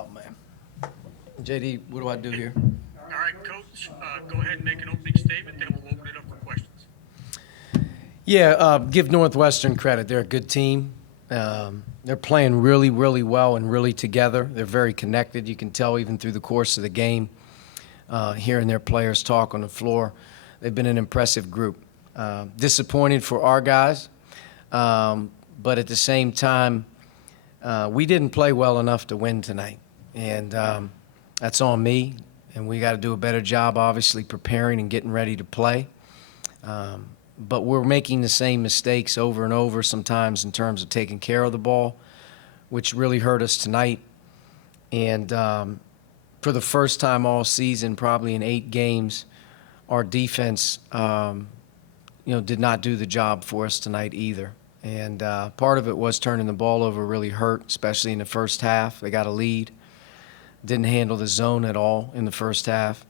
Oh, man. JD, what do I do here? All right, Coach, go ahead and make an opening statement, then we'll open it up for questions. Yeah, give Northwestern credit. They're a good team. They're playing really, really well and really together. They're very connected. You can tell even through the course of the game, hearing their players talk on the floor. They've been an impressive group. Disappointed for our guys, but at the same time, we didn't play well enough to win tonight. And that's on me, and we got to do a better job, obviously, preparing and getting ready to play. But we're making the same mistakes over and over sometimes in terms of taking care of the ball, which really hurt us tonight. And for the first time all season, probably in 8 games, our defense, did not do the job for us tonight either. And part of it was turning the ball over really hurt, especially in the first half. They got a lead. Didn't handle the zone at all in the first half.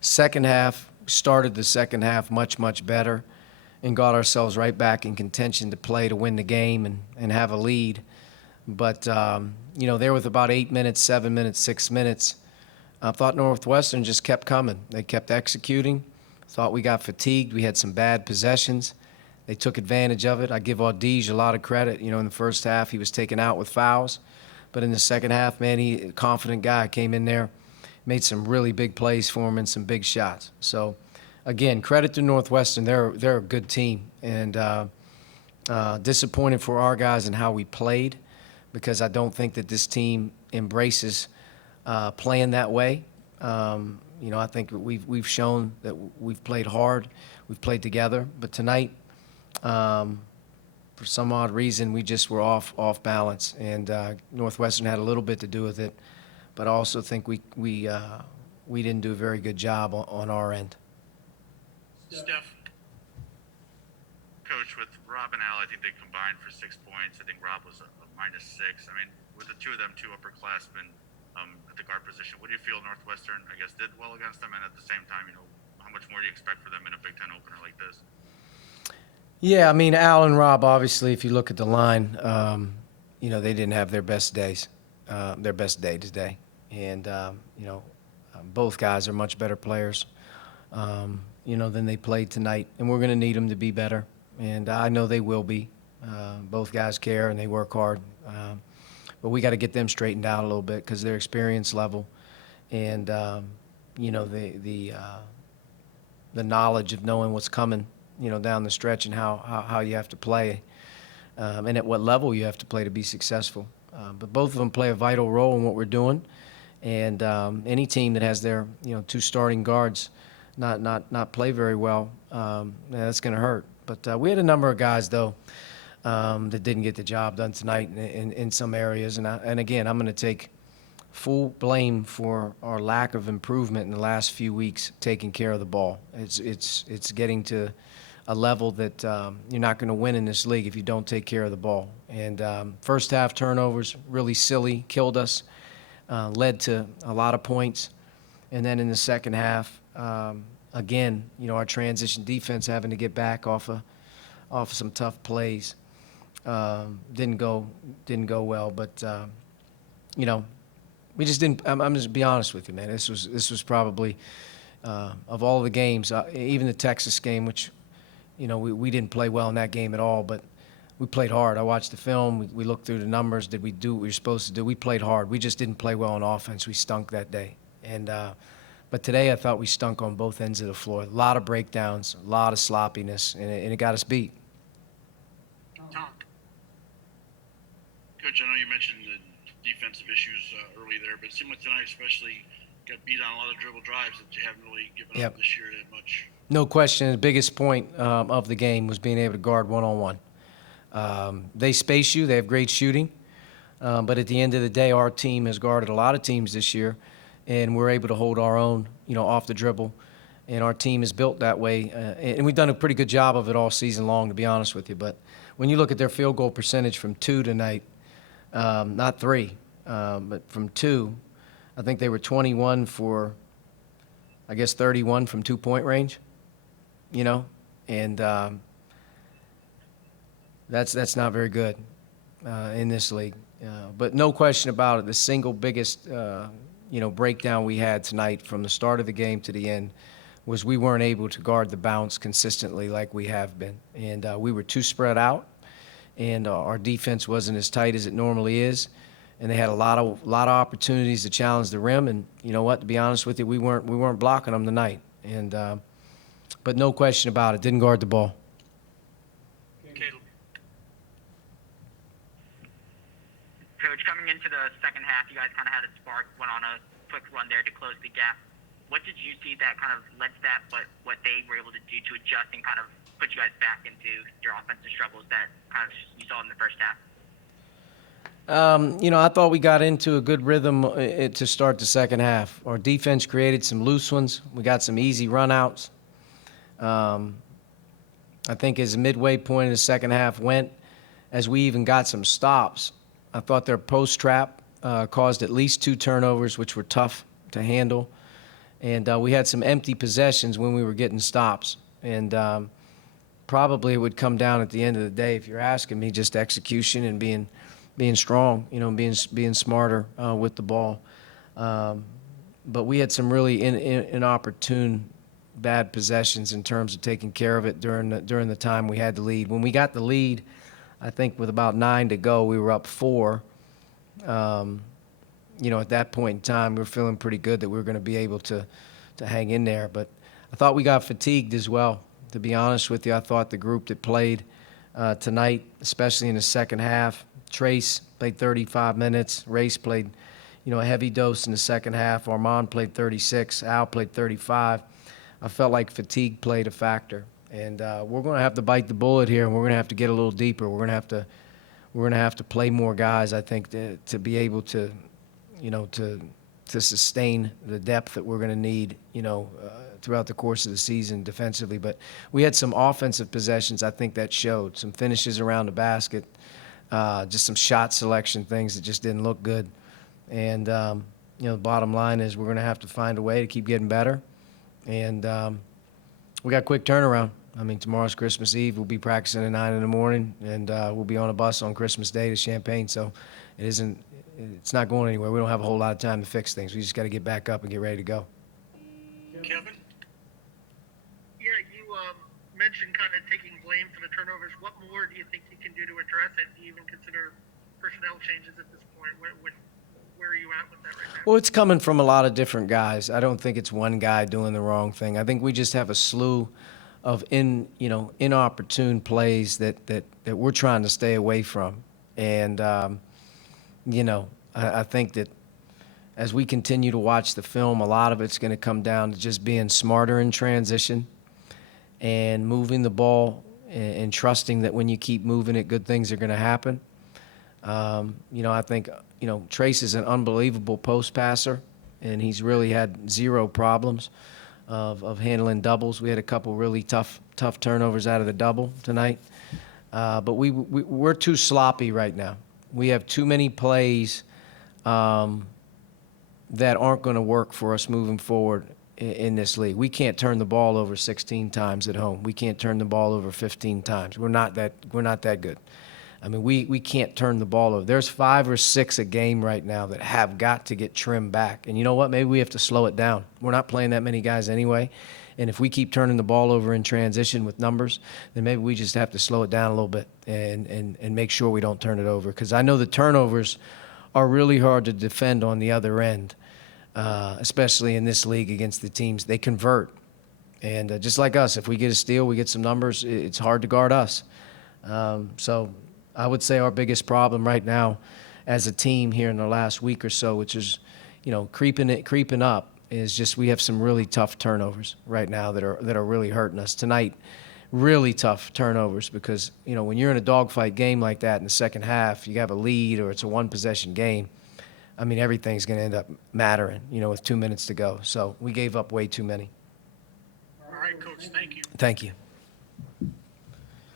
Second half, started the second half much, much better and got ourselves right back in contention to play to win the game and have a lead. But, there with about 8 minutes, 7 minutes, 6 minutes, I thought Northwestern just kept coming. They kept executing. Thought we got fatigued. We had some bad possessions. They took advantage of it. I give Audige a lot of credit. In the first half, he was taken out with fouls. But in the second half, man, a confident guy came in there, made some really big plays for him and some big shots. So, again, credit to Northwestern. They're a good team. And disappointed for our guys in how we played, because I don't think that this team embraces playing that way. I think we've shown that we've played hard, we've played together. But tonight, for some odd reason, we just were off balance, and Northwestern had a little bit to do with it. But I also think we didn't do a very good job on our end. Steph. Coach, with Rob and Al, I think they combined for 6 points. I think Rob was a -6. I mean, with the two of them, two upperclassmen at the guard position, what do you feel Northwestern, I guess, did well against them? And at the same time, how much more do you expect for them in a Big Ten opener like this? Yeah, I mean, Al and Rob, obviously, if you look at the line, they didn't have their best day today. And, both guys are much better players, than they played tonight. And we're going to need them to be better. And I know they will be. Both guys care and they work hard. But we got to get them straightened out a little bit because their experience level and, the knowledge of knowing what's coming, down the stretch and how you have to play and at what level you have to play to be successful. But both of them play a vital role in what we're doing. And any team that has their, 2 starting guards not play very well, that's going to hurt. But we had a number of guys, though, that didn't get the job done tonight in some areas. And again, I'm going to take full blame for our lack of improvement in the last few weeks taking care of the ball. It's getting to a level that you're not going to win in this league if you don't take care of the ball. And first half turnovers, really silly, killed us, led to a lot of points. And then in the second half, again, our transition defense having to get back off some tough plays. Didn't go well, but we just didn't. I'm just be honest with you, man. This was probably of all the games, even the Texas game, which we didn't play well in that game at all, but we played hard. I watched the film. We looked through the numbers. Did we do what we were supposed to do? We played hard. We just didn't play well on offense. We stunk that day, and. But today I thought we stunk on both ends of the floor. A lot of breakdowns, a lot of sloppiness, and it got us beat. Tom. Coach, I know you mentioned the defensive issues early there, but it seemed like tonight especially got beat on a lot of dribble drives that you haven't really given up this year that much. No question. The biggest point of the game was being able to guard one-on-one. They space you. They have great shooting. But at the end of the day, our team has guarded a lot of teams this year, and we're able to hold our own, off the dribble. And our team is built that way. And we've done a pretty good job of it all season long, to be honest with you. But when you look at their field goal percentage from 2 tonight, not 3, but from 2, I think they were 21 for, 31 from 2-point range, and that's not very good. in this league. But no question about it, the single biggest breakdown we had tonight from the start of the game to the end was we weren't able to guard the bounce consistently like we have been. And we were too spread out, and our defense wasn't as tight as it normally is. And they had a lot of opportunities to challenge the rim. And you know what? To be honest with you, we weren't blocking them tonight. And but no question about it, didn't guard the ball. Caleb. Coach, coming into the second half, you guys kind of had a spark, went on a quick run there to close the gap. What did you see that kind of led to that, but what they were able to do to adjust and kind of put you guys back into your offensive struggles that kind of you saw in the first half? I thought we got into a good rhythm to start the second half. Our defense created some loose ones. We got some easy runouts. I think as the midway point of the second half went, as we even got some stops, I thought their post trap caused at least 2 turnovers, which were tough to handle. And we had some empty possessions when we were getting stops. And probably it would come down at the end of the day, if you're asking me, just execution and being strong, being smarter with the ball. But we had some really inopportune bad possessions in terms of taking care of it during the time we had the lead. When we got the lead, I think with about 9 to go, we were up 4. At that point in time, we were feeling pretty good that we were going to be able to hang in there. But I thought we got fatigued as well. To be honest with you, I thought the group that played tonight, especially in the second half, Trace played 35 minutes. Race played, a heavy dose in the second half. Armand played 36. Al played 35. I felt like fatigue played a factor. And we're going to have to bite the bullet here, and we're going to have to get a little deeper. We're going to have to play more guys, I think, to be able to sustain the depth that we're going to need, throughout the course of the season defensively. But we had some offensive possessions, I think that showed. Some finishes around the basket, just some shot selection things that just didn't look good. And, the bottom line is we're going to have to find a way to keep getting better. And we got quick turnaround. I mean, tomorrow's Christmas Eve. We'll be practicing at 9 in the morning, and we'll be on a bus on Christmas Day to Champaign. So it's not going anywhere. We don't have a whole lot of time to fix things. We just got to get back up and get ready to go. Kevin? Yeah, you mentioned kind of taking blame for the turnovers. What more do you think you can do to address it? Do you even consider personnel changes at this point? Where are you at with that right now? Well, it's coming from a lot of different guys. I don't think it's one guy doing the wrong thing. I think we just have a slew of inopportune plays that we're trying to stay away from. And, I think that as we continue to watch the film, a lot of it's going to come down to just being smarter in transition and moving the ball and trusting that when you keep moving it, good things are going to happen. I think, Trace is an unbelievable post passer, and he's really had zero problems of handling doubles. We had a couple really tough turnovers out of the double tonight. But we're too sloppy right now. We have too many plays that aren't going to work for us moving forward in this league. We can't turn the ball over 16 times at home. We can't turn the ball over 15 times. We're not that good. I mean, we can't turn the ball over. There's 5 or 6 a game right now that have got to get trimmed back. And you know what? Maybe we have to slow it down. We're not playing that many guys anyway. And if we keep turning the ball over in transition with numbers, then maybe we just have to slow it down a little bit and make sure we don't turn it over. Because I know the turnovers are really hard to defend on the other end, especially in this league against the teams. They convert. And just like us, if we get a steal, we get some numbers, it's hard to guard us. So I would say our biggest problem right now as a team here in the last week or so, which is, creeping up, is just we have some really tough turnovers right now that are really hurting us. Tonight, really tough turnovers because, when you're in a dogfight game like that in the second half, you have a lead or it's a one-possession game, I mean, everything's going to end up mattering, with 2 minutes to go. So we gave up way too many. All right, Coach, thank you. Thank you.